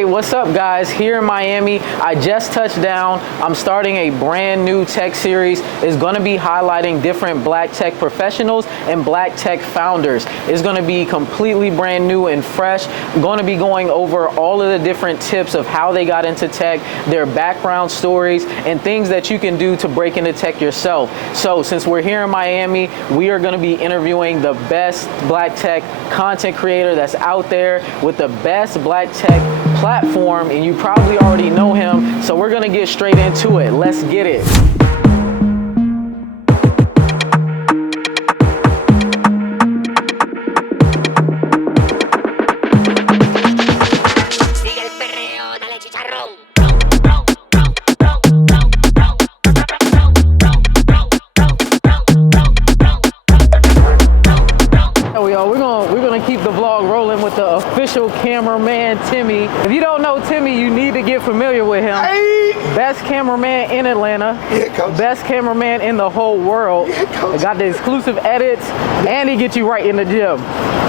Hey, what's up guys? Here in Miami, I just touched down. I'm starting a brand new tech series. It's gonna be highlighting different black tech professionals and black tech founders. It's gonna be completely brand new and fresh. I'm gonna be going over all of the different tips of how they got into tech, their background stories, and things that you can do to break into tech yourself. So since we're here in Miami, we are gonna be interviewing the best black tech content creator that's out there with the best black tech platform, and you probably already know him, so we're gonna get straight into it. Let's get it. We're gonna keep the vlog rolling with the official cameraman, Timmy. If you don't know Timmy, you need to get familiar with him. Hey. Best cameraman in Atlanta. Yeah, coach. Best cameraman in the whole world. Yeah, coach. Got the exclusive edits, and he gets you right in the gym.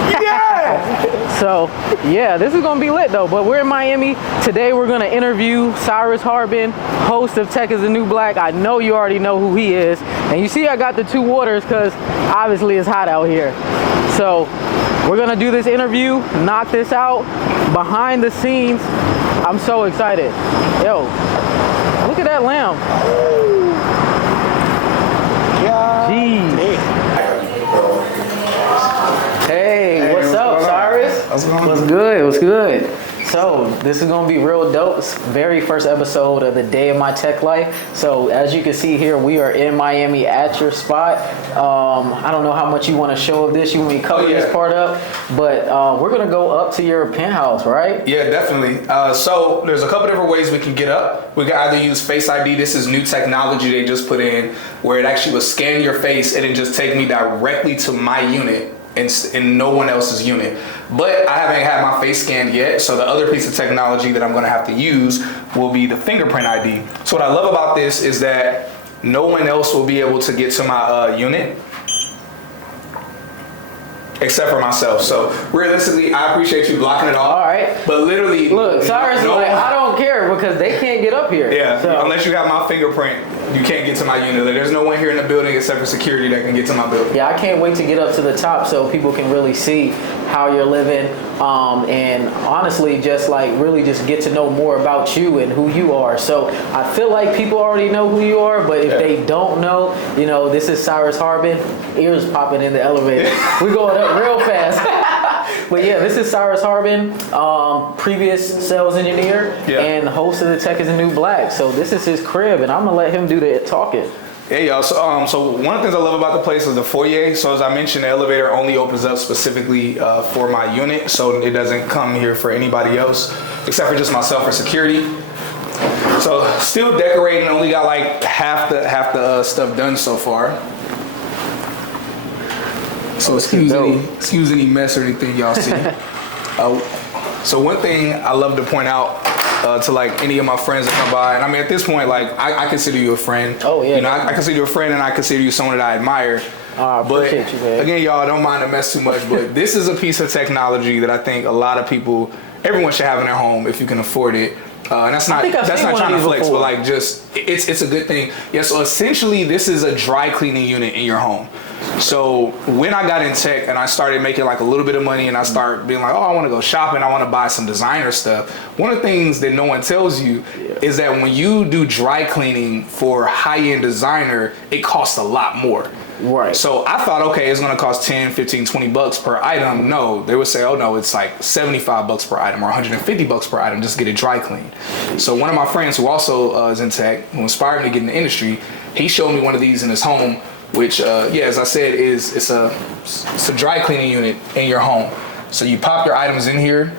Yeah. So, yeah, this is gonna be lit though, but we're in Miami. Today we're gonna interview Cyrus Harbin, host of Tech is the New Black. I know you already know who he is. And you see I got the two waters because obviously it's hot out here. So, we're gonna do this interview, knock this out, behind the scenes. I'm so excited. Yo, look at that lamb. Jeez. Hey, what's up, Cyrus? What's going on? What's good? What's good? So this is gonna be real dope. It's very first episode of the day of my tech life. So as you can see here, we are in Miami at your spot. I don't know how much you want to show of this. You want me to cover this part up, but we're gonna go up to your penthouse, right? Yeah, definitely. So there's a couple different ways we can get up. We can either use Face ID. This is new technology they just put in, where it actually will scan your face and it just take me directly to my unit and no one else's unit. But I haven't had my face scanned yet, so the other piece of technology that I'm gonna have to use will be the fingerprint ID. So what I love about this is that no one else will be able to get to my unit except for myself. So realistically, I appreciate you blocking it off. All right. But literally, look, Cyrus is like, I don't care because they can't get up here. Yeah, so. Unless you have my fingerprint, you can't get to my unit. Like, there's no one here in the building except for security that can get to my building. Yeah, I can't wait to get up to the top so people can really see how you're living, and honestly just like really just get to know more about you and who you are. So I feel like people already know who you are, but if they don't know, you know, this is Cyrus Harbin. Ears popping in the elevator. We're going up real fast. But yeah, this is Cyrus Harbin, previous sales engineer and host of the Tech is the New Black. So this is his crib, and I'm gonna let him do the talking. Hey y'all, so one of the things I love about the place is the foyer. So as I mentioned, the elevator only opens up specifically for my unit, so it doesn't come here for anybody else except for just myself for security. So still decorating, only got like half the stuff done so far. So excuse any mess or anything y'all see. So one thing I love to point out to like any of my friends that come by, and I mean at this point, like I consider you a friend. Oh yeah. You know, I consider you a friend, and I consider you someone that I admire. I appreciate you, man. Again, y'all don't mind the mess too much, but this is a piece of technology that I think a lot of people, everyone should have in their home if you can afford it. And that's not trying to flex, but like just it's a good thing. Yeah. So essentially, this is a dry cleaning unit in your home. So when I got in tech and I started making like a little bit of money and I started being like, oh, I want to go shopping, I want to buy some designer stuff. One of the things that no one tells you is that when you do dry cleaning for high-end designer, it costs a lot more. Right. So I thought, okay, it's going to cost 10, 15, 20 bucks per item. No, they would say, oh no, it's like 75 bucks per item or 150 bucks per item, just get it dry cleaned. So one of my friends who also is in tech, who inspired me to get in the industry, he showed me one of these in his home, which, as I said, it's a dry cleaning unit in your home. So you pop your items in here,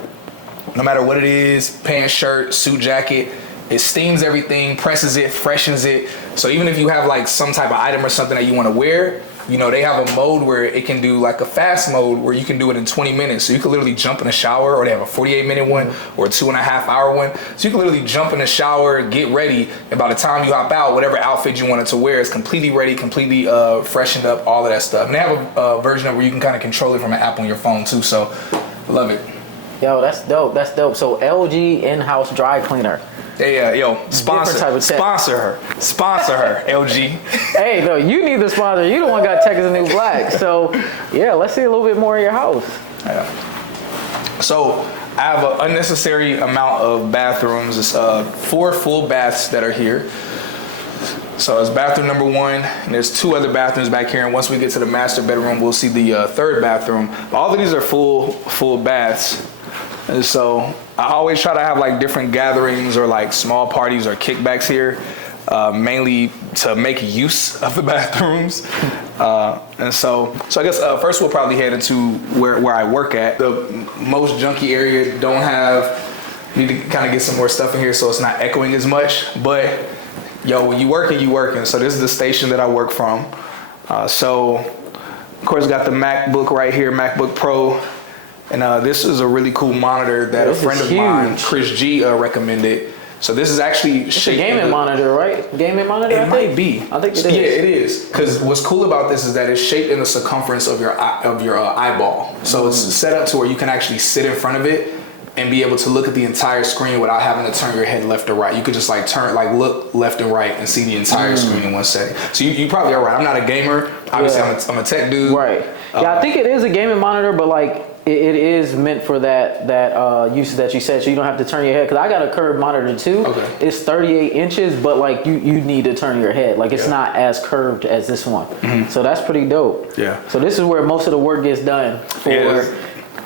no matter what it is, pants, shirt, suit, jacket. It steams everything, presses it, freshens it. So even if you have like some type of item or something that you want to wear, you know, they have a mode where it can do like a fast mode where you can do it in 20 minutes. So you can literally jump in the shower, or they have a 48-minute one or a 2.5-hour one. So you can literally jump in the shower, get ready, and by the time you hop out, whatever outfit you wanted to wear is completely ready, completely freshened up, all of that stuff. And they have a version of where you can kind of control it from an app on your phone too. So I love it. Yo, that's dope. That's dope. So LG in-house dry cleaner. Yeah, yo, Different type of tech. sponsor her, LG. Hey, no, you need the sponsor. You the one got Tech is the New Black. So, yeah, let's see a little bit more of your house. Yeah. So I have an unnecessary amount of bathrooms. It's 4 full baths that are here. So it's bathroom number 1, and there's 2 other bathrooms back here. And once we get to the master bedroom, we'll see the 3rd bathroom. All of these are full baths. And so I always try to have like different gatherings or like small parties or kickbacks here, mainly to make use of the bathrooms. And so I guess first we'll probably head into where I work at. The most junky area need to kind of get some more stuff in here so it's not echoing as much. But yo, when you working. So this is the station that I work from. So of course got the MacBook right here, MacBook Pro. And this is a really cool monitor that a friend of mine, Chris G, recommended. So this is actually it's a gaming monitor, right? Gaming monitor? It might be. I think it is. Yeah, it is. Because what's cool about this is that it's shaped in the circumference of your eyeball. So it's set up to where you can actually sit in front of it and be able to look at the entire screen without having to turn your head left or right. You could just like look left and right and see the entire screen in one setting. So you probably are right. I'm not a gamer. Obviously, I'm a tech dude. Right. Yeah, I think it is a gaming monitor, but like it is meant for that use that you said, so you don't have to turn your head. Because I got a curved monitor too. Okay. It's 38 inches, but like you need to turn your head. Like it's not as curved as this one. So that's pretty dope. Yeah. So this is where most of the work gets done for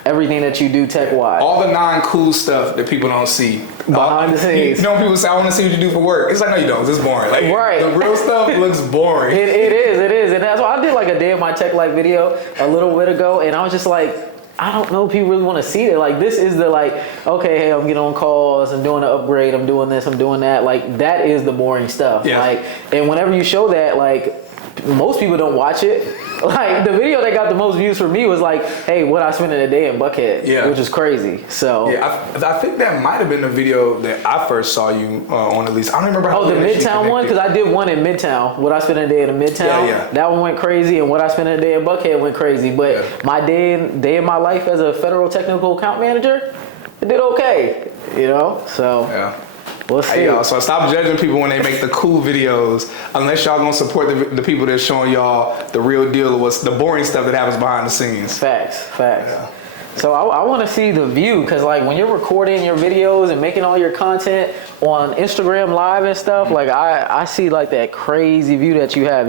everything that you do tech-wise. All the non-cool stuff that people don't see. Behind the scenes. You know, people say, I want to see what you do for work. It's like, no, you don't. It's boring. Like, right. The real stuff looks boring. It is. And that's why I did like a day of my tech life video a little bit ago, and I was just like, I don't know if people really want to see it. Like, this is the like, okay, hey, I'm getting on calls, I'm doing an upgrade, I'm doing this, I'm doing that. Like, that is the boring stuff. Yeah. Like, and whenever you show that, like, most people don't watch it. Like, the video that got the most views for me was like, hey, what I spent in a day in Buckhead, which is crazy. So yeah, I think that might have been the video that I first saw you on, at least. I don't remember how. Oh, the Midtown one? Because I did one in Midtown. What I spent a day in Midtown. Yeah. That one went crazy, and what I spent a day in Buckhead went crazy. But my day in my life as a federal technical account manager, it did okay. You know? So yeah. We'll see. Hey, y'all, so stop judging people when they make the cool videos, unless y'all gonna support the people that's showing y'all the real deal of what's the boring stuff that happens behind the scenes. Facts. Yeah. So I want to see the view, because like when you're recording your videos and making all your content on Instagram Live and stuff, like I see like that crazy view that you have.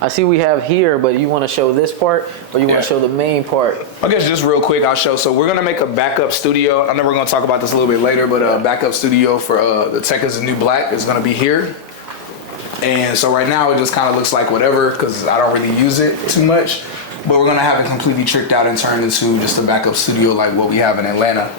I see we have here, but you want to show this part, or you want to show the main part? I guess just real quick, I'll show. So we're gonna make a backup studio. I know we're gonna talk about this a little bit later, but a backup studio for the Tech is the New Black is gonna be here. And so right now it just kind of looks like whatever, because I don't really use it too much. But we're gonna have it completely tricked out and turned into just a backup studio like what we have in Atlanta.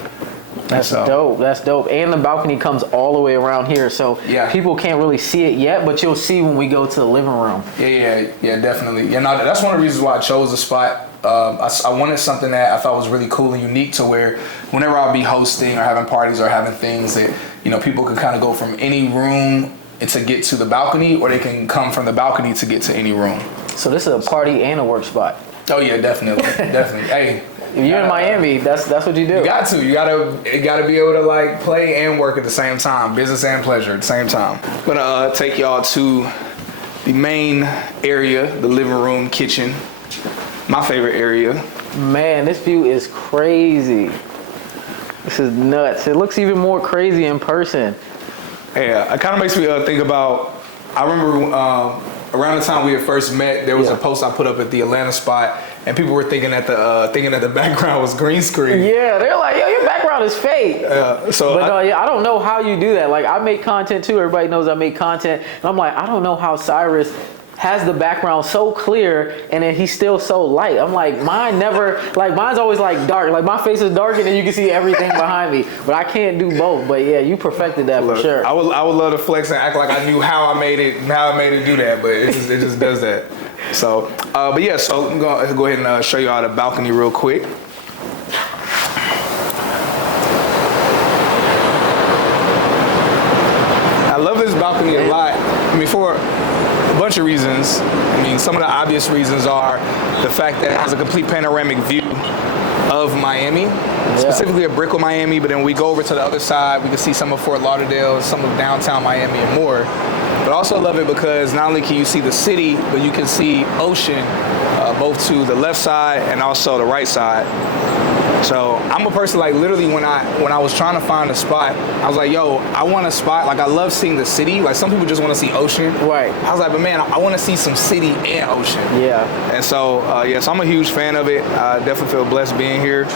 That's dope. That's dope. And the balcony comes all the way around here, so people can't really see it yet, but you'll see when we go to the living room. Yeah, definitely. Yeah, no, that's one of the reasons why I chose the spot. I wanted something that I thought was really cool and unique, to where whenever I'll be hosting or having parties or having things that, you know, people can kind of go from any room to get to the balcony, or they can come from the balcony to get to any room. So this is a party and a work spot. Oh yeah, definitely. Hey, if you're in Miami, that's what you do. You gotta be able to like play and work at the same time, business and pleasure at the same time. I'm gonna take y'all to the main area, the living room, kitchen, my favorite area. Man, this view is crazy. This is nuts. It looks even more crazy in person. Yeah, it kind of makes me think about. I remember. Around the time we had first met, there was a post I put up at the Atlanta spot, and people were thinking that the background was green screen. Yeah, they're like, yo, your background is fake. I don't know how you do that. Like, I make content too. Everybody knows I make content, and I'm like, I don't know how Cyrus has the background so clear and then he's still so light. I'm like, mine's always like dark. Like, my face is dark and then you can see everything behind me. But I can't do both. But yeah, you perfected that. Look, for sure. I would love to flex and act like I knew how I made it do that, but it just does that. So, but yeah, so I'm gonna go ahead and show you all the balcony real quick. I love this balcony a lot. I mean, for a bunch of reasons. I mean, some of the obvious reasons are the fact that it has a complete panoramic view. of Miami, specifically of Brickell, Miami. But then we go over to the other side, we can see some of Fort Lauderdale, some of downtown Miami, and more. But I also love it because not only can you see the city, but you can see ocean, both to the left side and also the right side. So I'm a person, like, literally when I was trying to find a spot, I was like, yo, I want a spot, like, I love seeing the city. Like, some people just want to see ocean. Right. I was like, but man, I want to see some city and ocean. Yeah. And so, so I'm a huge fan of it. I definitely feel blessed being here.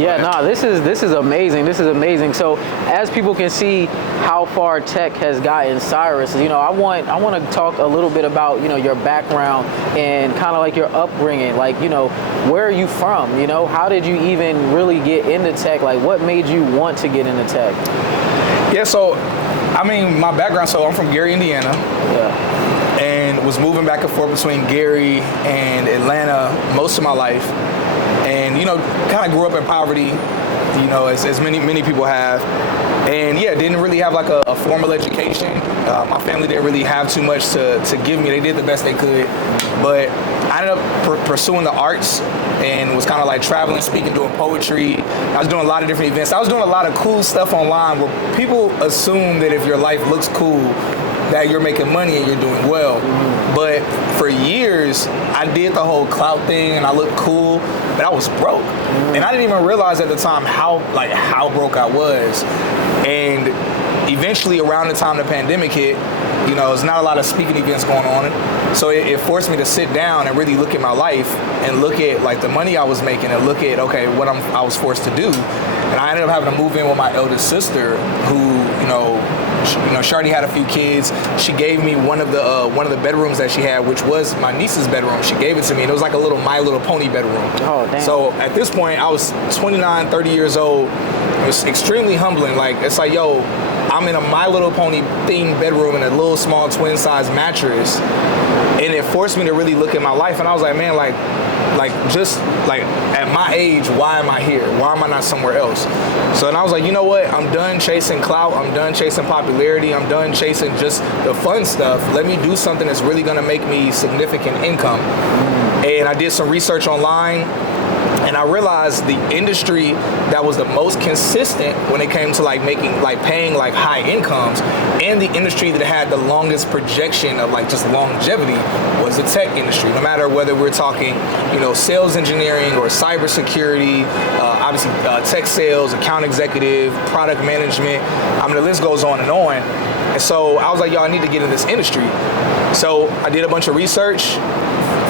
Yeah, nah, this is amazing. This is amazing. So as people can see how far tech has gotten, Cyrus, you know, I want to talk a little bit about, you know, your background and kind of like your upbringing. Like, you know, where are you from? You know, how did you even really get into tech? Like, what made you want to get into tech? Yeah, so, I mean, my background, so I'm from Gary, Indiana. Yeah. And was moving back and forth between Gary and Atlanta most of my life. And, you know, kind of grew up in poverty, you know, as many people have. And yeah, didn't really have like a formal education. My family didn't really have too much to give me. They did the best they could. But I ended up pursuing the arts and was kind of like traveling, speaking, doing poetry. I was doing a lot of different events. I was doing a lot of cool stuff online where people assume that if your life looks cool, that you're making money and you're doing well. But for years, I did the whole clout thing and I looked cool, but I was broke. And I didn't even realize at the time how broke I was. And eventually, around the time the pandemic hit, you know, there's not a lot of speaking events going on. So it forced me to sit down and really look at my life and look at like the money I was making and look at, okay, what I was forced to do. And I ended up having to move in with my eldest sister who, she already had a few kids. She gave me one of the bedrooms that she had, which was my niece's bedroom. She gave it to me, and it was like a little My Little Pony bedroom. Oh, damn. So at this point, I was 29, 30 years old. It was extremely humbling. Like, it's like, yo, I'm in a My Little Pony themed bedroom in a little small twin size mattress. And it forced me to really look at my life. And I was like, man, just at my age, why am I here? Why am I not somewhere else? So then I was like, you know what? I'm done chasing clout. I'm done chasing popularity. I'm done chasing just the fun stuff. Let me do something that's really gonna make me significant income. And I did some research online. And I realized the industry that was the most consistent when it came to paying high incomes, and the industry that had the longest projection of just longevity was the tech industry. No matter whether we're talking, sales engineering or cybersecurity, obviously tech sales, account executive, product management. I mean, the list goes on and on. And so I was like, yo, I need to get in this industry. So I did a bunch of research,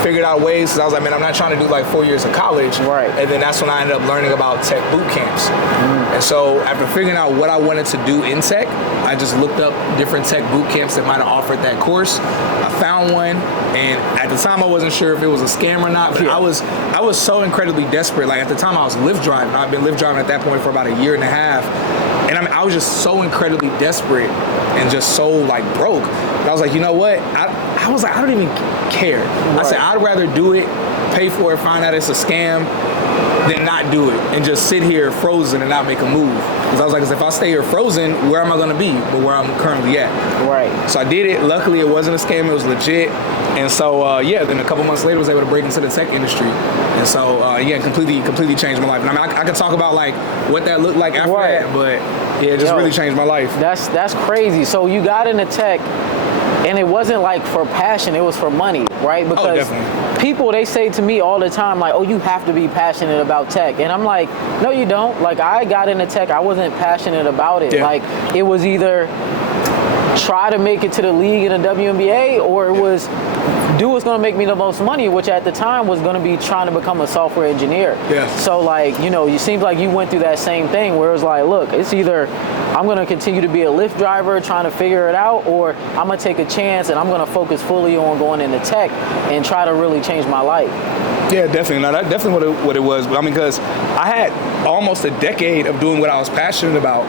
figured out ways, because I was like, man, I'm not trying to do 4 years of college. Right. And then that's when I ended up learning about tech boot camps. And so after figuring out what I wanted to do in tech, I just looked up different tech boot camps that might have offered that course. I found one, and at the time I wasn't sure if it was a scam or not, but I was so incredibly desperate. Like, at the time I was Lyft driving. I've been Lyft driving at that point for about a year and a half. And I was just so incredibly desperate and just so broke. And I was like, you know what? I was like, I don't even care. Right. I said, I'd rather do it, pay for it, find out it's a scam, than not do it and just sit here frozen and not make a move. Because I was like, if I stay here frozen, where am I going to be? But where I'm currently at. Right. So I did it. Luckily, it wasn't a scam. It was legit. And so, then a couple months later, I was able to break into the tech industry. And so, completely changed my life. And I mean, I could talk about what that looked like after that, but yeah, it just really changed my life. That's crazy. So you got into tech, and it wasn't for passion, it was for money, right? Because people, they say to me all the time, oh, you have to be passionate about tech. And I'm like, no, you don't. I got into tech, I wasn't passionate about it. Yeah. It was either try to make it to the league in the WNBA, or it was do what's going to make me the most money, which at the time was going to be trying to become a software engineer. Yeah. So you seems like you went through that same thing where it was look, it's either I'm going to continue to be a Lyft driver trying to figure it out, or I'm going to take a chance and I'm going to focus fully on going into tech and try to really change my life. Yeah, definitely. No, that's definitely what it was. I mean, because I had almost a decade of doing what I was passionate about,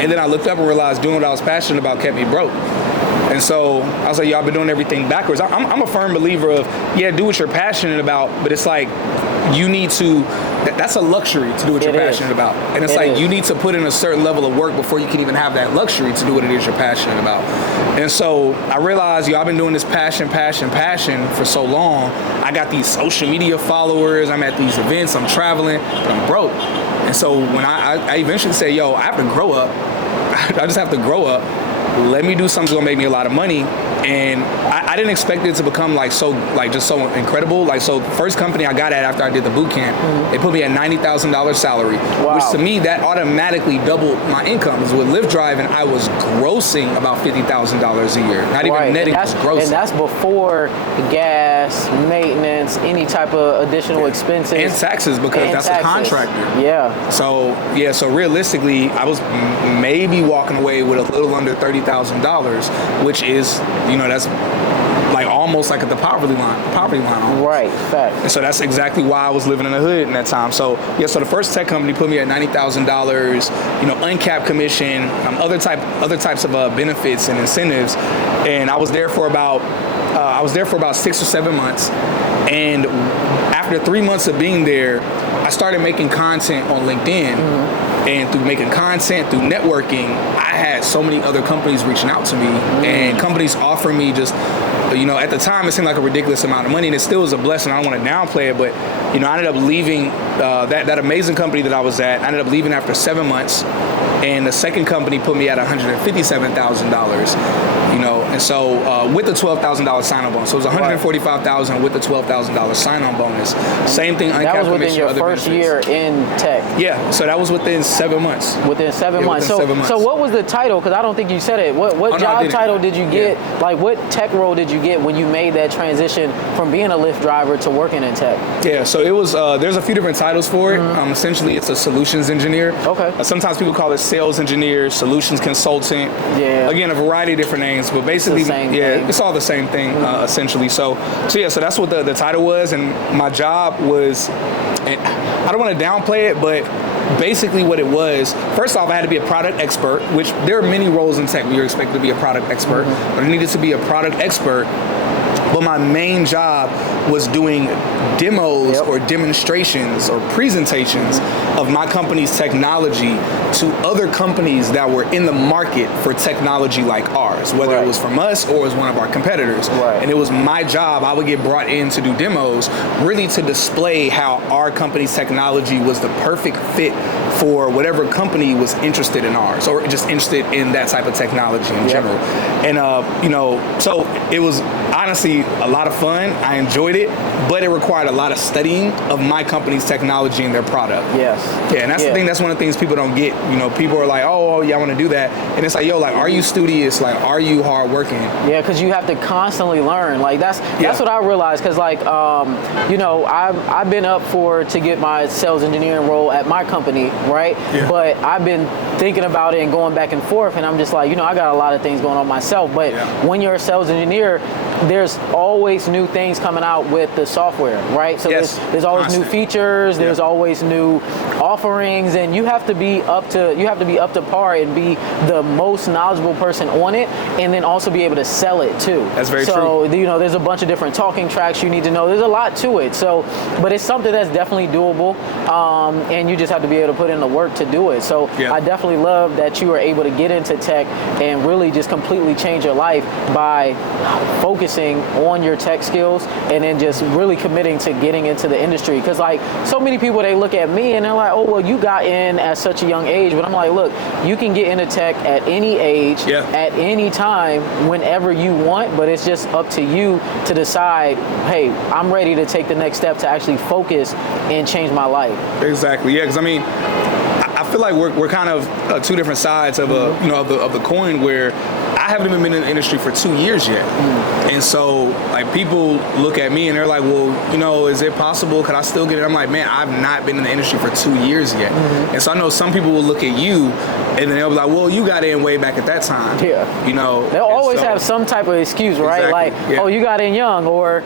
and then I looked up and realized doing what I was passionate about kept me broke. And so I was like, y'all been doing everything backwards. I'm a firm believer of, do what you're passionate about, but it's you need to that's a luxury to do what you're passionate about. And it's like you need to put in a certain level of work before you can even have that luxury to do what it is you're passionate about. And so I realized, I've been doing this passion for so long. I got these social media followers. I'm at these events. I'm traveling, but I'm broke. And so when I eventually say, I have to grow up. I just have to grow up. Let me do something that's gonna make me a lot of money. And I didn't expect it to become just so incredible. So the first company I got at after I did the boot camp, they put me at $90,000 salary, which to me, that automatically doubled my income. Because with Lyft driving, I was grossing about $50,000 a year. Not even netting, just grossing. And that's before gas, maintenance, any type of additional expenses. And taxes, because that's a contractor. Yeah. So realistically, I was maybe walking away with a little under $30,000, which is, that's like almost like at the poverty line almost. Right, fact. And so that's exactly why I was living in the hood in that time. So so the first tech company put me at $90,000, uncapped commission, other types of benefits and incentives, and I was there for about 6 or 7 months. And after 3 months of being there, I started making content on LinkedIn. And through making content, through networking, I had so many other companies reaching out to me, and companies offering me just, at the time it seemed like a ridiculous amount of money, and it still was a blessing. I don't want to downplay it, but I ended up leaving that amazing company that I was at. I ended up leaving after 7 months, and the second company put me at $157,000. And so with the $12,000 sign-on bonus, so it was $145,000 with the $12,000 sign-on bonus. Same thing. That was within your first year in tech. Yeah, so that was within 7 months. Within 7 months. So what was the title? Because I don't think you said it. What job title did you get? Yeah. Like, what tech role did you get when you made that transition from being a Lyft driver to working in tech? Yeah, so it was. There's a few different titles for it. Essentially, it's a solutions engineer. Okay. Sometimes people call it sales engineer, solutions consultant. Yeah. Again, a variety of different names, but basically, it's all the same thing essentially. So that's what the title was, and my job was. And I don't want to downplay it, but basically what it was, first off, I had to be a product expert, which there are many roles in tech where you're expected to be a product expert, but I needed to be a product expert. But my main job was doing demos or demonstrations or presentations of my company's technology to other companies that were in the market for technology like ours, whether it was from us or as one of our competitors. And it was my job. I would get brought in to do demos, really to display how our company's technology was the perfect fit for whatever company was interested in ours or just interested in that type of technology in general. And, so it was honestly a lot of fun. I enjoyed it, but it required a lot of studying of my company's technology and their product. Yes. Yeah, and that's the thing. That's one of the things people don't get. People are like, oh, yeah, I want to do that. And it's like, are you studious? Like, are you hardworking? Yeah, because you have to constantly learn. Like, that's what I realized. Because, I've been up to get my sales engineering role at my company, right? Yeah. But I've been thinking about it and going back and forth, and I'm just like, I got a lot of things going on myself. But when you're a sales engineer, there's always new things coming out with the software, right? So there's always new features, there's always new offerings, and you have to be up to par and be the most knowledgeable person on it, and then also be able to sell it too. That's very true. So there's a bunch of different talking tracks you need to know. There's a lot to it. So, but it's something that's definitely doable, and you just have to be able to put in the work to do it. So I definitely love that you were able to get into tech and really just completely change your life by focusing on your tech skills and then just really committing to getting into the industry. Because so many people, they look at me and they're like, oh, well, you got in at such a young age. But I'm like, look, you can get into tech at any age, at any time, whenever you want, but it's just up to you to decide, hey, I'm ready to take the next step to actually focus and change my life. Exactly, yeah, because I feel like we're kind of two different sides of of the coin, where I haven't even been in the industry for 2 years yet. And so people look at me and they're like, well, is it possible? Could I still get it? I'm like, man, I've not been in the industry for 2 years yet. And so I know some people will look at you and then they'll be like, well, you got in way back at that time. Yeah. They'll always have some type of excuse, right? Exactly. Oh, you got in young, or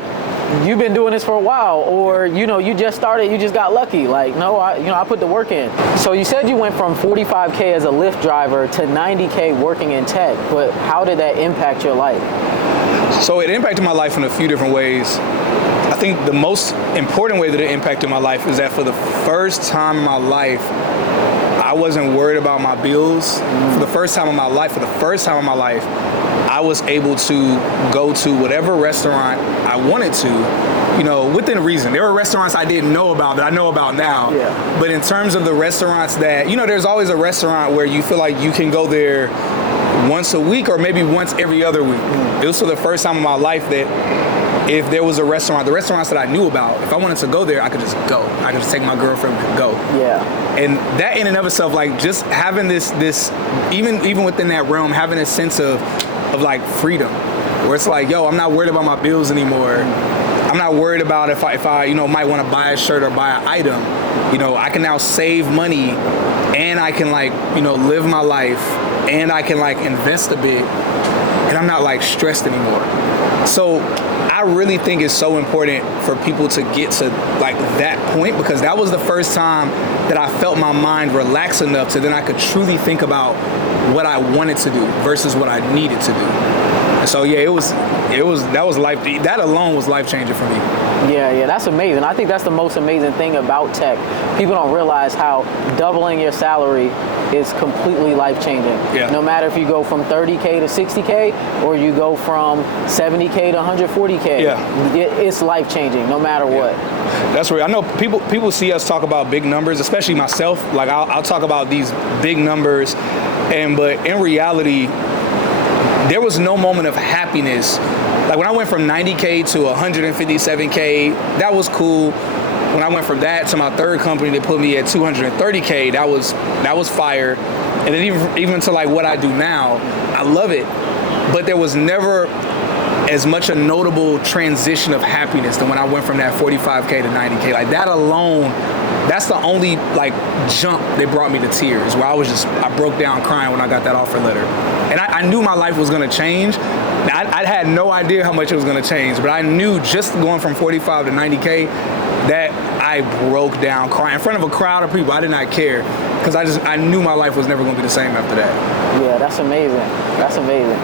you've been doing this for a while, or you just started, you just got lucky. No, I put the work in. So you said you went from 45K as a Lyft driver to 90K working in tech, but how did that impact your life? So it impacted my life in a few different ways. I think the most important way that it impacted my life is that for the first time in my life, I wasn't worried about my bills. For the first time in my life, I was able to go to whatever restaurant I wanted to, you know, within reason. There were restaurants I didn't know about that I know about now. Yeah. But in terms of the restaurants that, you know, there's always a restaurant where you feel like you can go there once a week or maybe once every other week. It was for the first time in my life that if there was a restaurant, the restaurants that I knew about, if I wanted to go there, I could just go. I could just take my girlfriend and go. Yeah. And that in and of itself, like just having this even within that realm, having a sense of like freedom, where it's like, yo, I'm not worried about my bills anymore. I'm not worried about if I you know, might want to buy a shirt or buy an item. You know, I can now save money and I can, like, you know, live my life and I can, like, invest a bit and I'm not, like, stressed anymore. So I really think it's so important for people to get to, like, that point, because that was the first time that I felt my mind relax enough to then I could truly think about what I wanted to do versus what I needed to do. And so yeah, that alone was life changing for me. Yeah, that's amazing. I think that's the most amazing thing about tech. People don't realize how doubling your salary is completely life changing. Yeah. No matter if you go from 30K to 60K or you go from 70K to 140K. Yeah. It's life changing no matter what. That's right. I know people see us talk about big numbers, especially myself. Like I'll talk about these big numbers, but in reality, there was no moment of happiness. Like when I went from 90K to 157K, that was cool. When I went from that to my third company that put me at 230K, that was fire. And then even to like what I do now, I love it. But there was never as much a notable transition of happiness than when I went from that 45K to 90K. Like that alone, that's the only like jump that brought me to tears, where I broke down crying when I got that offer letter. And I knew my life was gonna change. I had no idea how much it was gonna change, but I knew just going from 45 to 90K that I broke down crying in front of a crowd of people. I did not care, because I knew my life was never gonna be the same after that. Yeah, that's amazing. That's amazing.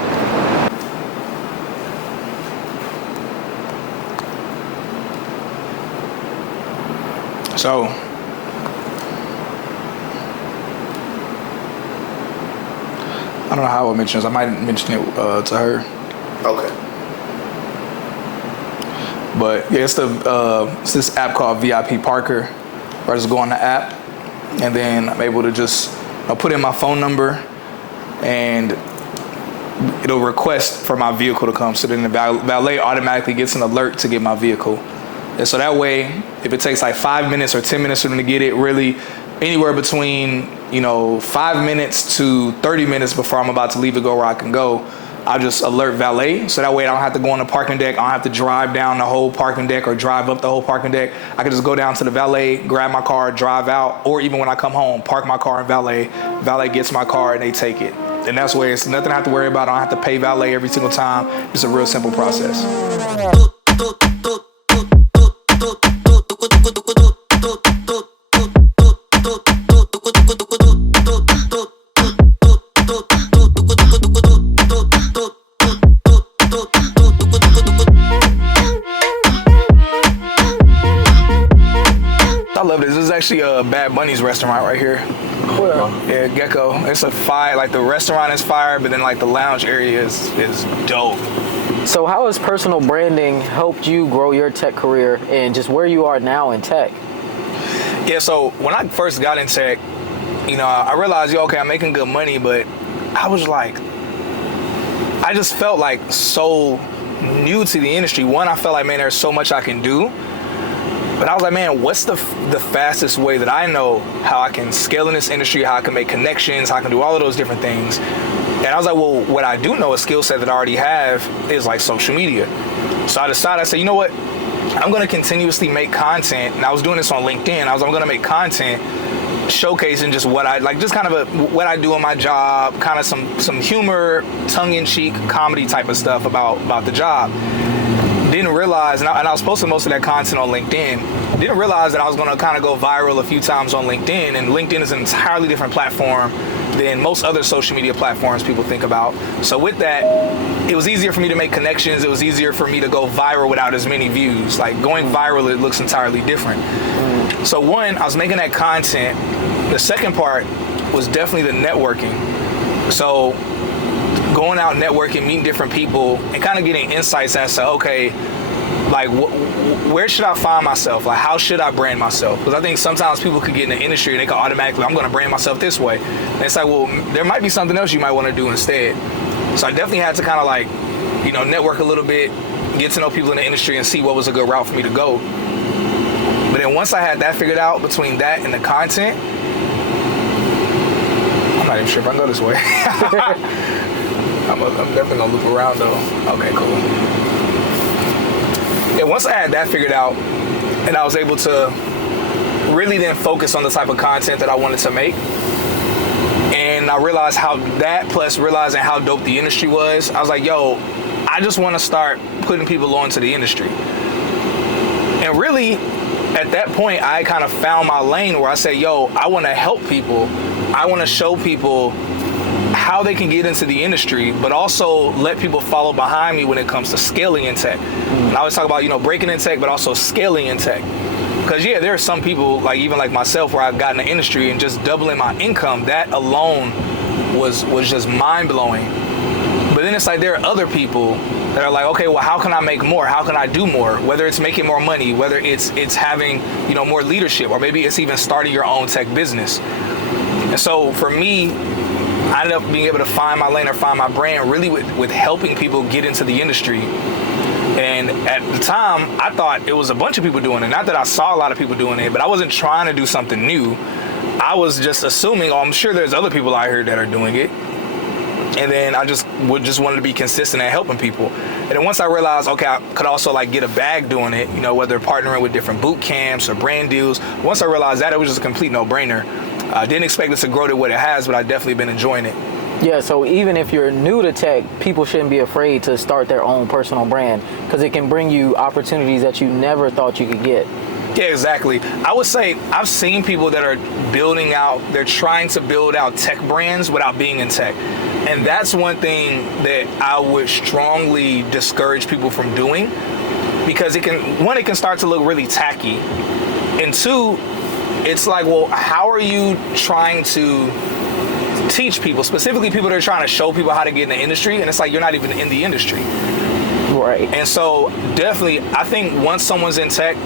So I don't know how I mentioned this. I might mention it to her. Okay. But yeah, it's this app called VIP Parker, where I just go on the app and then I'm able to just put in my phone number and it'll request for my vehicle to come. So then the valet automatically gets an alert to get my vehicle. And so that way, if it takes like 5 minutes or 10 minutes for them to get it, really anywhere between, 5 minutes to 30 minutes before I'm about to leave to go where I can go, I'll just alert valet. So that way I don't have to go on the parking deck. I don't have to drive down the whole parking deck or drive up the whole parking deck. I can just go down to the valet, grab my car, drive out, or even when I come home, park my car in valet. Valet gets my car and they take it. And that's where it's nothing I have to worry about. I don't have to pay valet every single time. It's a real simple process. I love this. This is actually a Bad Bunny's restaurant right here. Well, Yeah, Gecko. It's a fire. Like the restaurant is fire, but then like the lounge area is dope. so how has personal branding helped you grow your tech career and just where you are now in tech? Yeah, so when I first got in tech, I realized, okay, I'm making good money, but I was like, I just felt like so new to the industry. One, I felt like, man, there's so much I can do. But I was like, man, what's the fastest way that I know how I can scale in this industry, how I can make connections, how I can do all of those different things. And I was like, well, what I do know, a skill set that I already have, is like social media. So I decided, I said, you know what? I'm going to continuously make content. And I was doing this on LinkedIn. I'm going to make content showcasing just what I like, just kind of what I do in my job, kind of some humor, tongue-in-cheek comedy type of stuff about the job. Didn't realize, and I was posting most of that content on LinkedIn, didn't realize that I was going to kind of go viral a few times on LinkedIn, and LinkedIn is an entirely different platform than most other social media platforms people think about. So with that, it was easier for me to make connections. It was easier for me to go viral without as many views. Like going viral, it looks entirely different. So one, I was making that content. The second part was definitely the networking. So going out networking, meeting different people, and kind of getting insights as to, okay, like where should I find myself? Like how should I brand myself? Because I think sometimes people could get in the industry and they can automatically, I'm going to brand myself this way. And it's like, well, there might be something else you might want to do instead. So I definitely had to kind of like, you know, network a little bit, get to know people in the industry and see what was a good route for me to go. But then once I had that figured out, between that and the content, I'm not even sure if I can go this way. I'm definitely gonna loop around though. Okay, cool. Yeah, once I had that figured out and I was able to really then focus on the type of content that I wanted to make, and I realized how that, plus realizing how dope the industry was, I was like, yo, I just want to start putting people onto the industry. And really, at that point, I kind of found my lane where I say, yo, I want to help people. I want to show people how they can get into the industry, but also let people follow behind me when it comes to scaling in tech. And I always talk about, you know, breaking in tech, but also scaling in tech. Because yeah, there are some people, like even like myself, where I've gotten in the industry and just doubling my income, that alone was just mind blowing. But then it's like there are other people that are like, okay, well, how can I make more? How can I do more? Whether it's making more money, whether it's having, you know, more leadership, or maybe it's even starting your own tech business. And so for me, I ended up being able to find my lane or find my brand really with helping people get into the industry. And at the time, I thought it was a bunch of people doing it. Not that I saw a lot of people doing it, but I wasn't trying to do something new. I was just assuming, oh, I'm sure there's other people out here that are doing it. And then I just wanted to be consistent at helping people. And then once I realized, okay, I could also like get a bag doing it, you know, whether partnering with different boot camps or brand deals. Once I realized that, it was just a complete no-brainer. I didn't expect it to grow to what it has, but I've definitely been enjoying it. Yeah, so even if you're new to tech, people shouldn't be afraid to start their own personal brand, because it can bring you opportunities that you never thought you could get. Yeah, exactly. I would say I've seen people that are they're trying to build out tech brands without being in tech. And that's one thing that I would strongly discourage people from doing, because it can start to look really tacky. And two, it's like, well, how are you trying to teach people, specifically people that are trying to show people how to get in the industry? And it's like, you're not even in the industry. Right. And so definitely, I think once someone's in tech,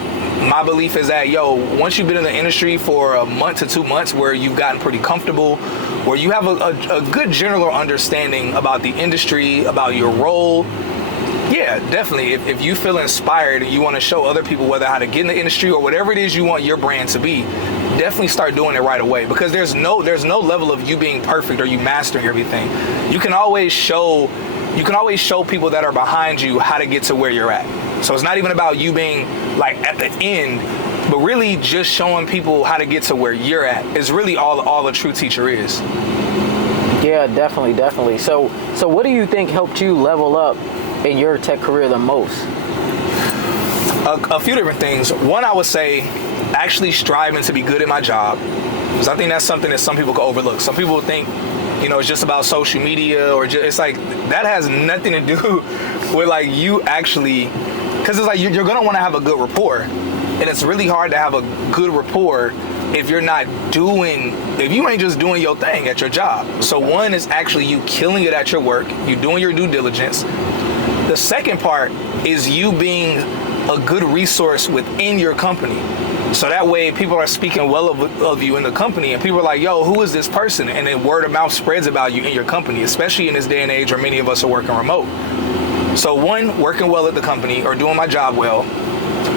my belief is that, yo, once you've been in the industry for a month to 2 months where you've gotten pretty comfortable, where you have a good general understanding about the industry, about your role, yeah, definitely. If you feel inspired and you want to show other people whether how to get in the industry or whatever it is you want your brand to be, definitely start doing it right away, because there's no level of you being perfect or you mastering everything. You can always show people that are behind you how to get to where you're at. So it's not even about you being like at the end, but really just showing people how to get to where you're at is really all a true teacher is. Yeah, definitely. So what do you think helped you level up in your tech career the most? A few different things. One, I would say actually striving to be good at my job, because I think that's something that some people can overlook. Some people think, you know, it's just about social media, or it's like that has nothing to do with like you actually, because it's like you're gonna want to have a good rapport, and it's really hard to have a good rapport if you ain't just doing your thing at your job. So one is actually you killing it at your work, you doing your due diligence. The second part is you being a good resource within your company. So that way people are speaking well of you in the company, and people are like, yo, who is this person? And then word of mouth spreads about you in your company, especially in this day and age where many of us are working remote. So one, working well at the company or doing my job well.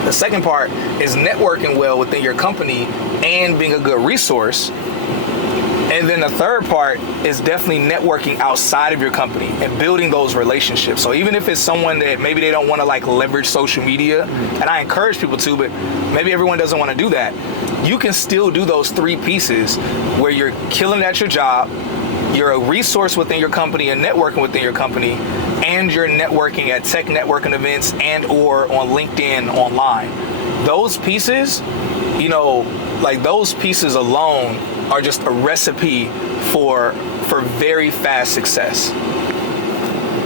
The second part is networking well within your company and being a good resource. And then the third part is definitely networking outside of your company and building those relationships. So even if it's someone that maybe they don't want to like leverage social media, and I encourage people to, but maybe everyone doesn't want to do that, you can still do those three pieces where you're killing at your job, you're a resource within your company and networking within your company, and you're networking at tech networking events and or on LinkedIn online. Those pieces, you know, like those pieces alone are just a recipe for very fast success.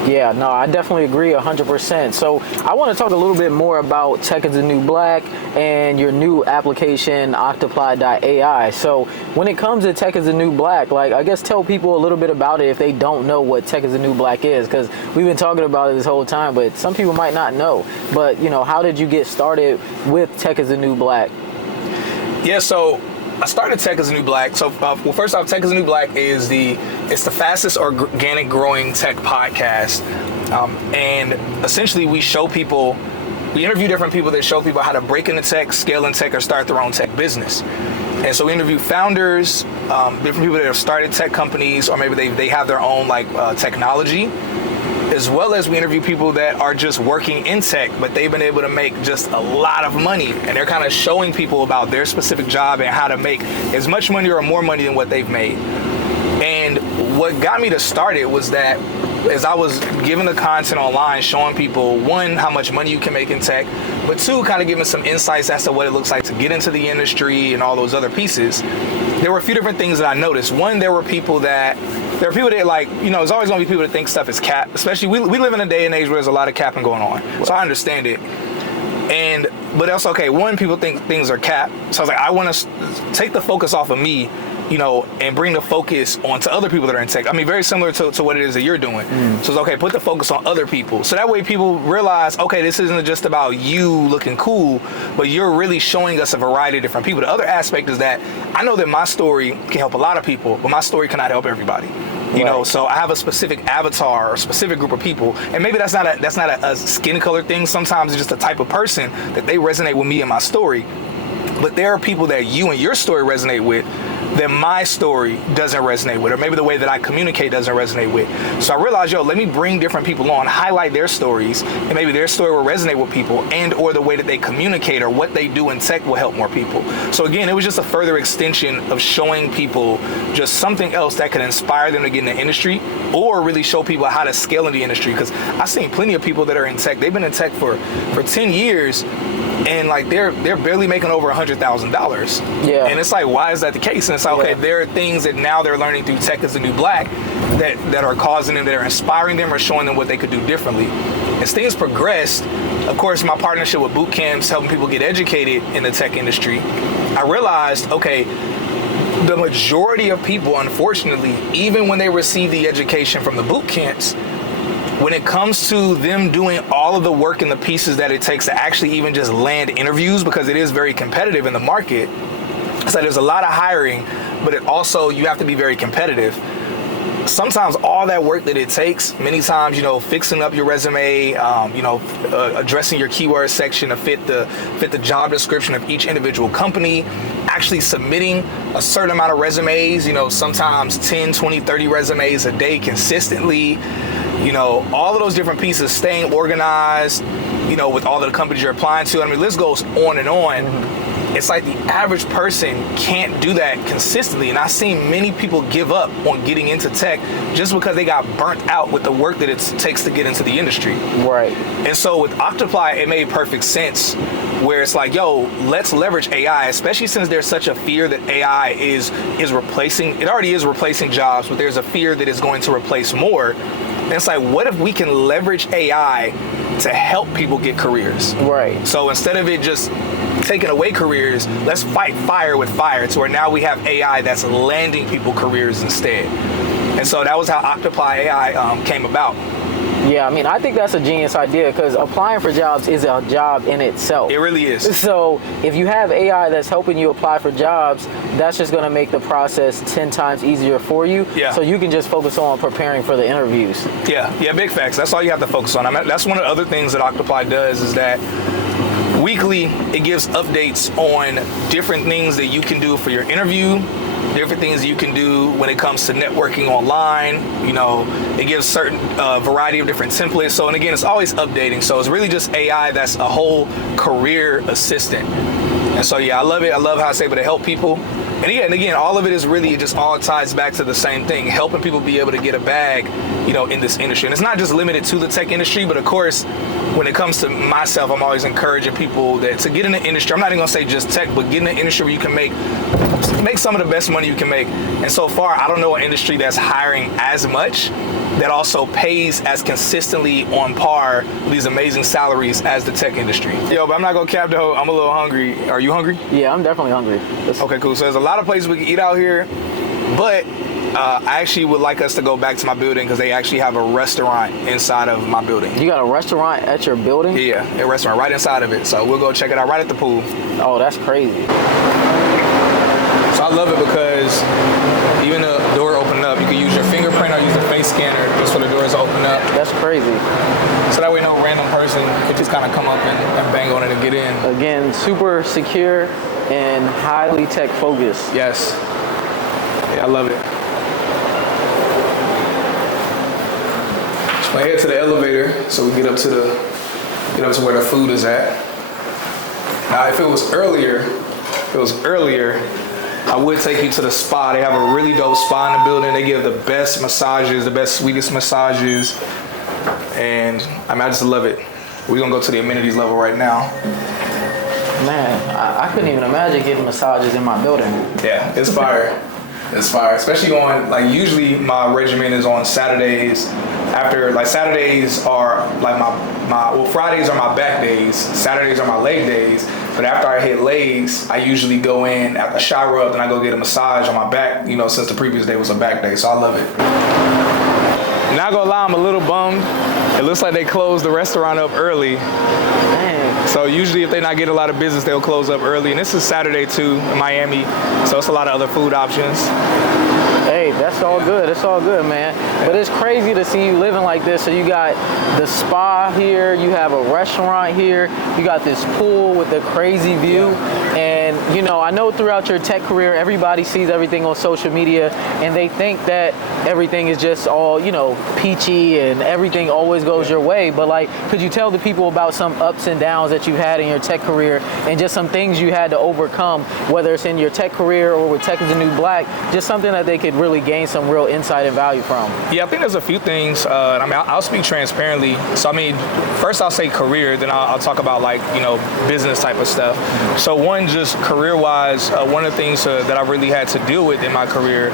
Yeah, no, I definitely agree 100%. So I want to talk a little bit more about Tech is the New Black and your new application, Octoply.ai. So when it comes to Tech is the New Black, like, I guess tell people a little bit about it if they don't know what Tech is the New Black is, because we've been talking about it this whole time, but some people might not know. But, you know, how did you get started with Tech is the New Black? Yeah, so I started Tech is the New Black. So, well, first off, Tech is the New Black is it's the fastest organic growing tech podcast, and essentially we interview different people that show people how to break into tech, scale in tech, or start their own tech business. And so we interview founders, different people that have started tech companies, or maybe they have their own technology, as well as we interview people that are just working in tech, but they've been able to make just a lot of money, and they're kind of showing people about their specific job and how to make as much money or more money than what they've made. And what got me to start it was that as I was giving the content online, showing people, one, how much money you can make in tech, but two, kind of giving some insights as to what it looks like to get into the industry and all those other pieces, there were a few different things that I noticed. One, there were people that there's always going to be people that think stuff is cap, especially we live in a day and age where there's a lot of capping going on. So I understand it. But also, okay, one, people think things are cap. So I was like, I want to take the focus off of me, and bring the focus onto other people that are in tech. I mean, very similar to what it is that you're doing. So it's okay, put the focus on other people. So that way people realize, okay, this isn't just about you looking cool, but you're really showing us a variety of different people. The other aspect is that I know that my story can help a lot of people, but my story cannot help everybody. So I have a specific avatar or a specific group of people, and maybe that's not a skin color thing. Sometimes it's just a type of person that they resonate with me and my story. But there are people that you and your story resonate with that my story doesn't resonate with, or maybe the way that I communicate doesn't resonate with. So I realized, let me bring different people on, highlight their stories, and maybe their story will resonate with people, and or the way that they communicate or what they do in tech will help more people. So again, it was just a further extension of showing people just something else that could inspire them to get in the industry, or really show people how to scale in the industry. Because I've seen plenty of people that are in tech, they've been in tech for 10 years, and they're barely making over $100,000. Yeah. And it's like, why is that the case? And it's like, okay, there are things that now they're learning through Tech is the New Black that are causing them, that are inspiring them or showing them what they could do differently. As things progressed, of course, my partnership with boot camps, helping people get educated in the tech industry, I realized, okay, the majority of people, unfortunately, even when they receive the education from the boot camps, when it comes to them doing all of the work and the pieces that it takes to actually even just land interviews, because it is very competitive in the market, so there's a lot of hiring, but you have to be very competitive. Sometimes all that work that it takes, many times, fixing up your resume, addressing your keyword section to fit the job description of each individual company, actually submitting a certain amount of resumes, sometimes 10, 20, 30 resumes a day consistently, all of those different pieces, staying organized, with all of the companies you're applying to. I mean, list goes on and on. It's like the average person can't do that consistently. And I've seen many people give up on getting into tech just because they got burnt out with the work that it takes to get into the industry. Right. And so with Octoply, it made perfect sense, where it's like, let's leverage AI, especially since there's such a fear that AI is replacing, it already is replacing jobs, but there's a fear that it's going to replace more. And it's like, what if we can leverage AI to help people get careers? Right. So instead of it just taking away careers, let's fight fire with fire, to where now we have AI that's landing people careers instead. And so that was how Octoply AI came about. Yeah, I mean, I think that's a genius idea, because applying for jobs is a job in itself. It really is. So if you have AI that's helping you apply for jobs, that's just going to make the process 10 times easier for you. Yeah. So you can just focus on preparing for the interviews. Yeah, big facts. That's all you have to focus on. I mean, that's one of the other things that Octoply does, is that weekly it gives updates on different things that you can do for your interview, different things you can do when it comes to networking online. It gives certain variety of different templates. So, and again, it's always updating. So it's really just AI that's a whole career assistant. And so, yeah, I love it. I love how it's able to help people. And again, all of it is really, it just all ties back to the same thing, helping people be able to get a bag, you know, in this industry. And it's not just limited to the tech industry, but of course, when it comes to myself, I'm always encouraging people that to get in the industry. I'm not even gonna say just tech, but get in the industry where you can make some of the best money you can make. And so far, I don't know an industry that's hiring as much that also pays as consistently on par with these amazing salaries as the tech industry. Yo, but I'm not gonna cap though, I'm a little hungry. Are you hungry? Yeah, I'm definitely hungry. Okay, cool. So there's a lot of places we can eat out here, but I actually would like us to go back to my building because they actually have a restaurant inside of my building. You got a restaurant at your building? Yeah, a restaurant right inside of it. So we'll go check it out right at the pool. Oh, that's crazy. So I love it because even the door opening up, you can use your fingerprint or use the face scanner just for the doors to open up. That's crazy. So that way no random person could just kind of come up and bang on it and get in. Again, super secure and highly tech focused. Yes. Yeah, I love it. So I head to the elevator so we get up to where the food is at. Now, if it was earlier, I would take you to the spa. They have a really dope spa in the building. They give the best massages, the best, sweetest massages. And I mean, I just love it. We're gonna go to the amenities level right now. Man, I couldn't even imagine getting massages in my building. Yeah, it's fire. It's fire. Especially on, like, usually my regimen is on Saturdays. After, like, Saturdays are like well, Fridays are my back days. Saturdays are my leg days. But after I hit legs, I usually go in, after I shower up, and I go get a massage on my back, you know, since the previous day was a back day. So I love it. Not gonna lie, I'm a little bummed. It looks like they closed the restaurant up early. Dang. So usually if they're not getting a lot of business, they'll close up early. And this is Saturday too in Miami. So it's a lot of other food options. Hey, that's all good. It's all good, man. But it's crazy to see you living like this. So you got the spa here, you have a restaurant here, you got this pool with the crazy view. And, you know, I know throughout your tech career, everybody sees everything on social media and they think that everything is just all, you know, peachy and everything always goes your way. But, like, could you tell the people about some ups and downs that you've had in your tech career and just some things you had to overcome, whether it's in your tech career or with Tech is the New Black, just something that they could really gain some real insight and value from? Yeah, I think there's a few things. I mean, I'll speak transparently. So, I mean, first I'll say career, then I'll talk about, like, you know, business type of stuff. So one, just career-wise, one of the things that I really had to deal with in my career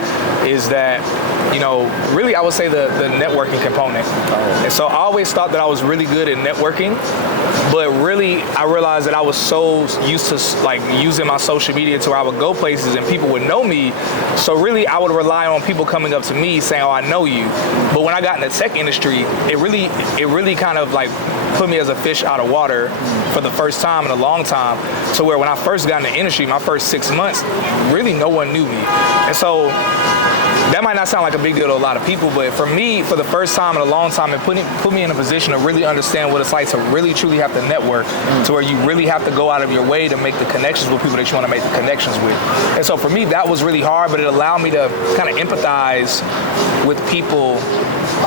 is that, you know, really I would say the networking component. And so I always thought that I was really good at networking, but really I realized that I was so used to, like, using my social media to where I would go places and people would know me. So really I would rely on people coming up to me saying, oh, I know you. But when I got in the tech industry, it really kind of like put me as a fish out of water for the first time in a long time. So where when I first got in the industry, my first 6 months, really no one knew me. And so that might not sound like a big deal to a lot of people, but for me, for the first time in a long time, it put me in a position to really understand what it's like to really truly have to network, to where you really have to go out of your way to make the connections with people that you want to make the connections with. And so for me, that was really hard, but it allowed me to kind of empathize with people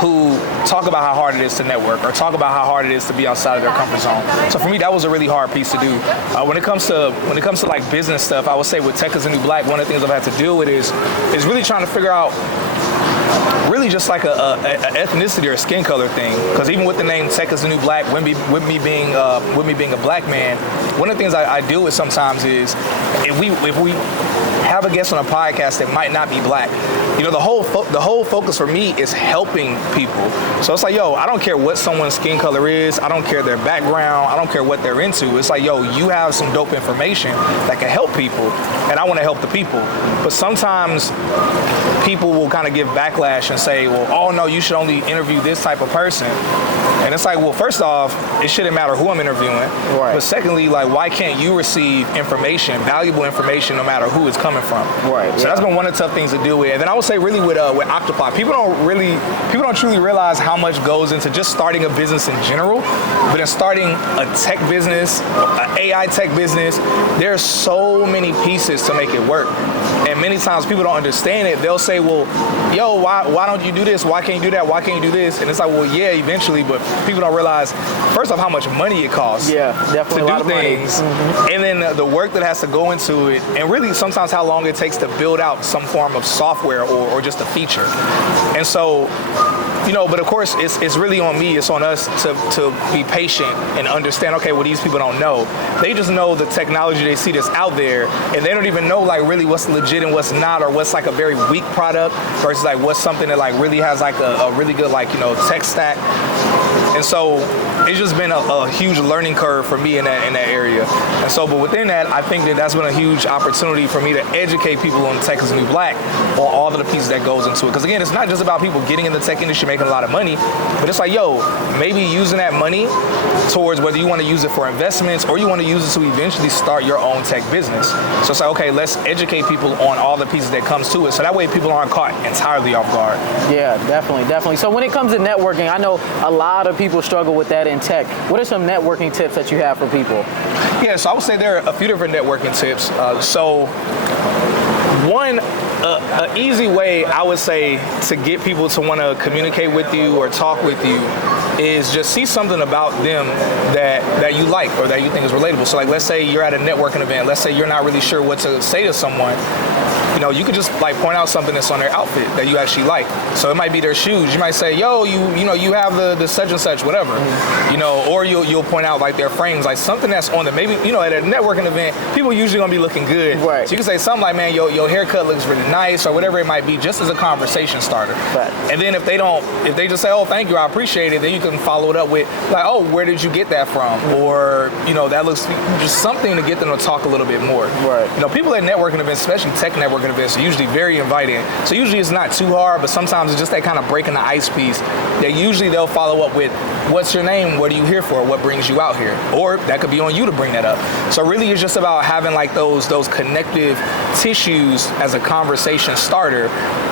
who talk about how hard it is to network or talk about how hard it is to be outside of their comfort zone. So for me, that was a really hard piece to do. When it comes to like business stuff, I would say with Tech is the New Black, one of the things I've had to deal with is really trying to figure out really just like a ethnicity or a skin color thing. Because even with the name Tech is the New Black, with me being a black man, one of the things I deal with sometimes is if we have a guest on a podcast that might not be black, you know, the whole focus for me is helping people. So it's like, yo, I don't care what someone's skin color is, I don't care their background, I don't care what they're into. It's like, yo, you have some dope information that can help people, and I want to help the people. But sometimes people will kind of give backlash and say, well, oh no, you should only interview this type of person. And it's like, well, first off, it shouldn't matter who I'm interviewing. Right. But secondly, like, why can't you receive information, valuable information, no matter who it's coming from? Right. So that's been one of the tough things to deal with. And then I would say really with Octoply, people don't truly realize how much goes into just starting a business in general. But in starting a tech business, an AI tech business, there's so many pieces to make it work. And many times people don't understand it. They'll say, say, well, yo, why don't you do this? Why can't you do that? Why can't you do this? And it's like, well, yeah, eventually, but people don't realize, first off, how much money it costs. Yeah, definitely to a lot do of money. things, and then the work that has to go into it, and really sometimes how long it takes to build out some form of software or just a feature. And so, but of course, it's really on me, it's on us to be patient and understand, okay, well, these people don't know. They just know the technology they see that's out there, and they don't even know, like, really what's legit and what's not, or what's, like, a very weak product versus, like, what's something that, like, really has, like, a really good, like, tech stack. And so it's just been a huge learning curve for me in that area. And so, but within that, I think that's been a huge opportunity for me to educate people on Tech is the New Black on all of the pieces that goes into it. Because again, it's not just about people getting in the tech industry making a lot of money, but it's like, yo, maybe using that money towards whether you want to use it for investments or you want to use it to eventually start your own tech business. So it's like, okay, let's educate people on all the pieces that comes to it. So that way people aren't caught entirely off guard. Yeah, definitely. So when it comes to networking, I know a lot of people struggle with that in tech. What are some networking tips that you have for people? Yeah, so I would say there are a few different networking tips. So one, an easy way I would say to get people to want to communicate with you or talk with you is just see something about them that you like or that you think is relatable. So like, let's say you're at a networking event. Let's say you're not really sure what to say to someone. You could just like point out something that's on their outfit that you actually like. So it might be their shoes. You might say, yo, you have the such and such, whatever. Or you'll point out like their frames, like something that's on them. Maybe, at a networking event, people usually gonna be looking good. Right. So you can say something like, man, your haircut looks really nice, or whatever it might be, just as a conversation starter. Right. And then if they just say, oh, thank you, I appreciate it, then you can follow it up with like, oh, where did you get that from? Or, that looks just something to get them to talk a little bit more. Right. People at networking events, especially tech networking events, are usually very inviting. So usually it's not too hard, but sometimes it's just that kind of breaking the ice piece that usually they'll follow up with, what's your name? What are you here for? What brings you out here? Or that could be on you to bring that up. So really it's just about having like those connective tissues as a conversation starter.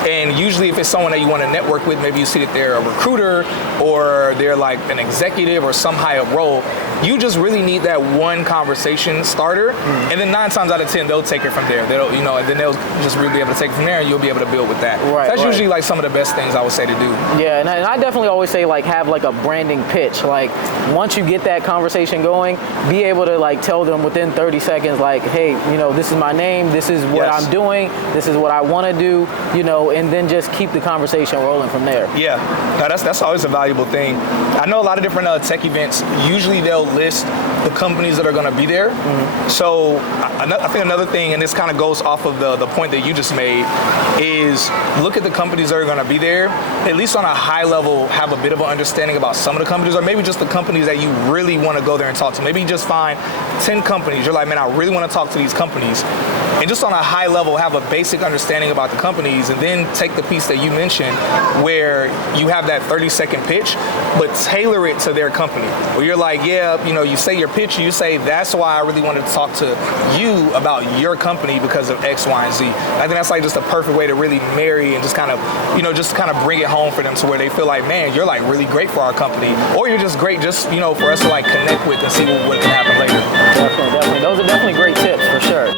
And usually if it's someone that you want to network with, maybe you see that they're a recruiter or they're like an executive or some high up role, you just really need that one conversation starter. And then 9 times out of 10, they'll take it from there. They'll, and then they'll just really be able to take it from there and you'll be able to build with that. Right, That's usually like some of the best things I would say to do. Yeah, and I definitely always say like have like a branding pitch. Like once you get that conversation going, be able to like tell them within 30 seconds like, hey, this is my name, this is what I'm doing, this is what I want to do, and then just keep the conversation rolling from there. Yeah, no, that's always a valuable thing. I know a lot of different tech events, usually they'll list the companies that are going to be there. So I think another thing, and this kind of goes off of the point that you just made, is look at the companies that are going to be there, at least on a high level, have a bit of an understanding about some of the companies, or maybe just the companies that you really want to go there and talk to. Maybe you just find 10 companies, you're like, man, I really want to talk to these companies. And just on a high level, have a basic understanding about the companies, and then take the piece that you mentioned where you have that 30-second pitch, but tailor it to their company. Where you're like, yeah, you say your pitch, you say, that's why I really wanted to talk to you about your company because of X, Y, and Z. I think that's like just a perfect way to really marry and just kind of bring it home for them to where they feel like, man, you're like really great for our company, or you're just great just, for us to like connect with and see what can happen later. Definitely. Those are definitely great tips for sure.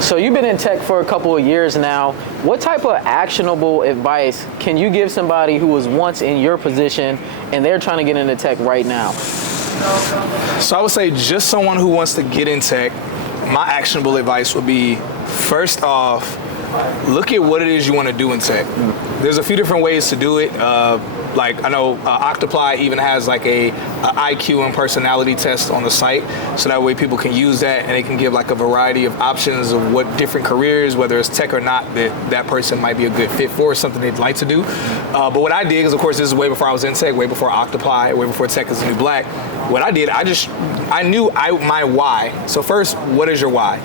So you've been in tech for a couple of years now. What type of actionable advice can you give somebody who was once in your position and they're trying to get into tech right now? So I would say just someone who wants to get in tech, my actionable advice would be, first off, look at what it is you want to do in tech. There's a few different ways to do it. Like I know Octoply even has like a IQ and personality test on the site, so that way people can use that and they can give like a variety of options of what different careers, whether it's tech or not, that person might be a good fit for, something they'd like to do. But what I did is, of course, this is way before I was in tech, way before Octoply, way before Tech is the New Black. What I did, I knew my why. So first, what is your why?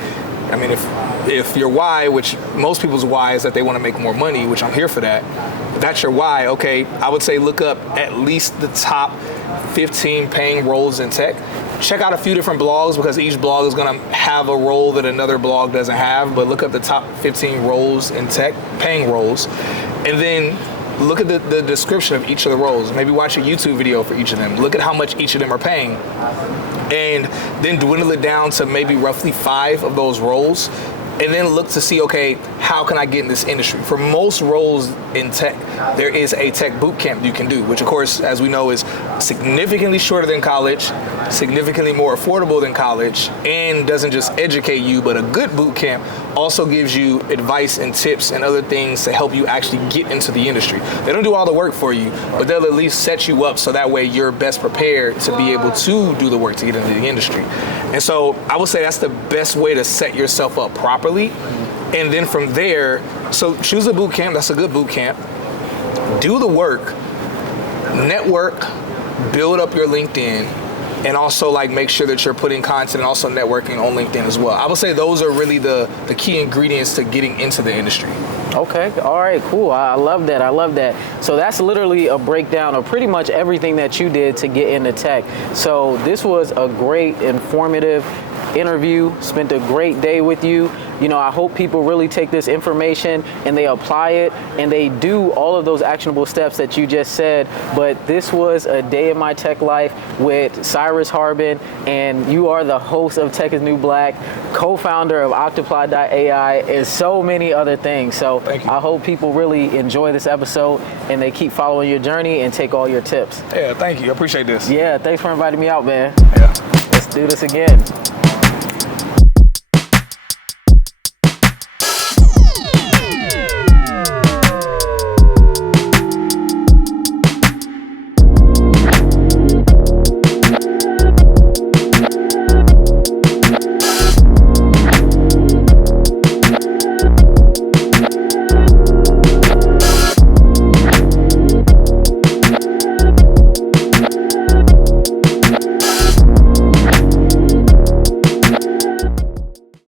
I mean, if your why, which most people's why is that they want to make more money, which I'm here for that. If that's your why, okay, I would say look up at least the top 15 paying roles in tech. Check out a few different blogs because each blog is going to have a role that another blog doesn't have, but look up the top 15 roles in tech, paying roles, and then look at the description of each of the roles. Maybe watch a YouTube video for each of them. Look at how much each of them are paying. And then dwindle it down to maybe roughly 5 of those roles. And then look to see, okay, how can I get in this industry? For most roles in tech, there is a tech boot camp you can do, which of course, as we know, is significantly shorter than college, significantly more affordable than college, and doesn't just educate you, but a good boot camp also gives you advice and tips and other things to help you actually get into the industry. They don't do all the work for you, but they'll at least set you up so that way you're best prepared to be able to do the work to get into the industry. And so I would say that's the best way to set yourself up properly. And then from there, so choose a boot camp, that's a good boot camp. Do the work, network, build up your LinkedIn, and also like make sure that you're putting content and also networking on LinkedIn as well. I would say those are really the key ingredients to getting into the industry. Okay, all right, cool. I love that. I love that. So that's literally a breakdown of pretty much everything that you did to get into tech. So this was a great, informative interview. Spent a great day with you. You know, I hope people really take this information and they apply it and they do all of those actionable steps that you just said. But this was a day in my tech life with Cyrus Harbin, and you are the host of Tech is New Black, co-founder of Octoply.ai, and so many other things. So I hope people really enjoy this episode and they keep following your journey and take all your tips. Yeah, thank you. I appreciate this. Yeah, thanks for inviting me out, man. Yeah. Let's do this again.